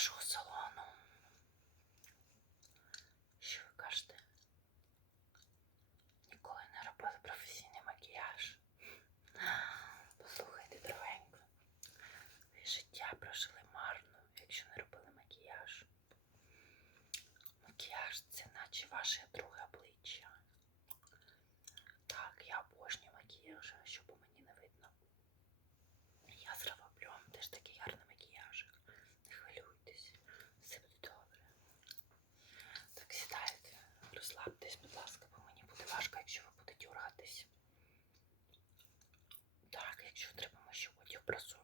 说死了。próxima.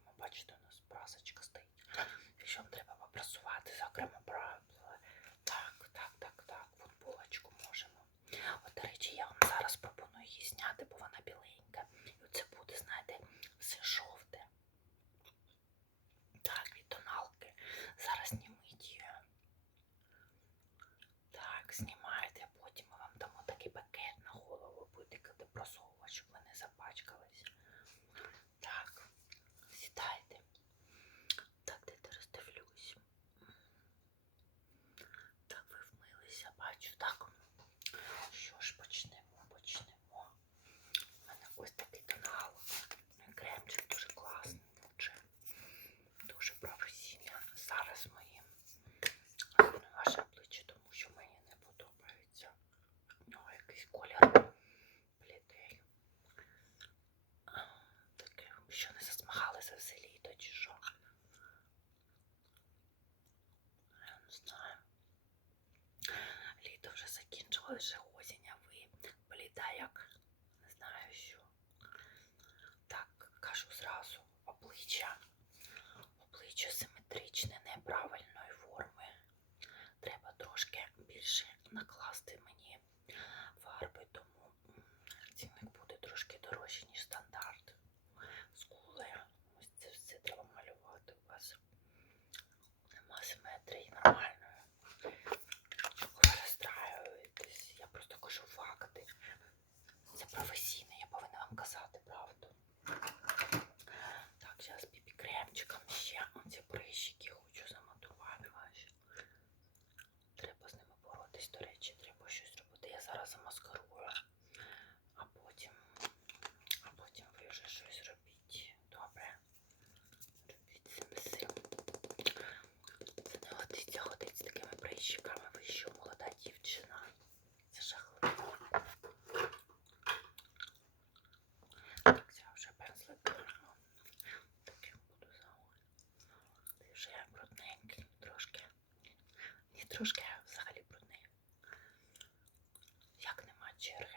лише осінь, а ви бліда, як не знаю що. Так, кажу зразу, обличчя. Обличчя симетричне, неправильної форми. Треба трошки більше накласти мені фарби, тому цінник буде трошки дорожче, ніж стандарт. Скули. Ось це все треба малювати. У вас нема симетрії нормально. трошки. Ні, трошки а взагалі брудний. Як нема черги.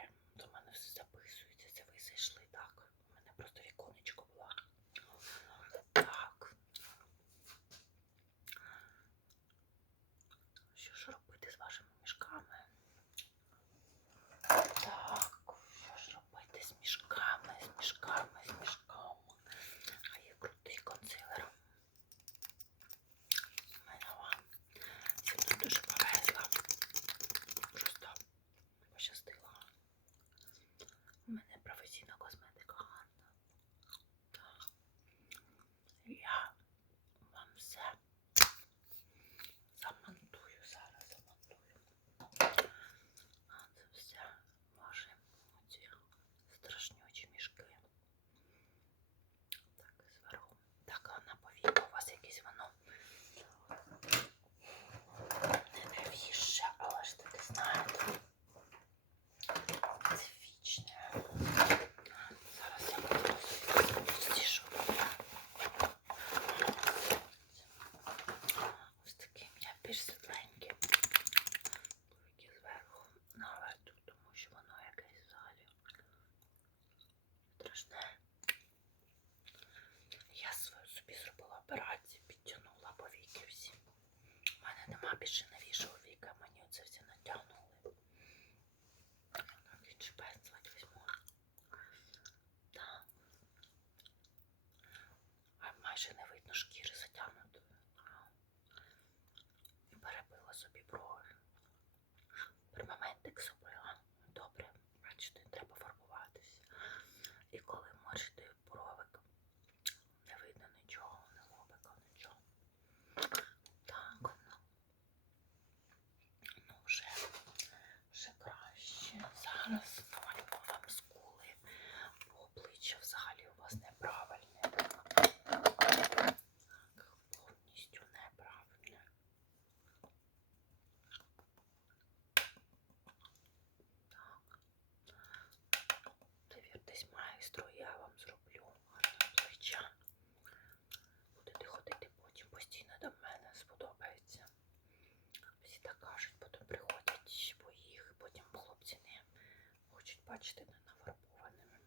Бачити не нафарбованими.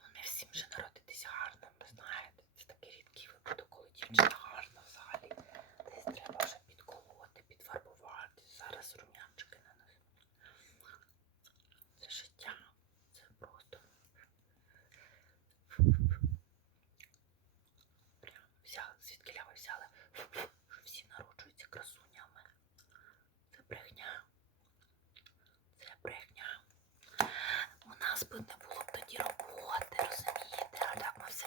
Ну, не всім же народитись гарним, нас би не було б тоді роботи, розумієте? А так ми все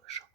вийшов.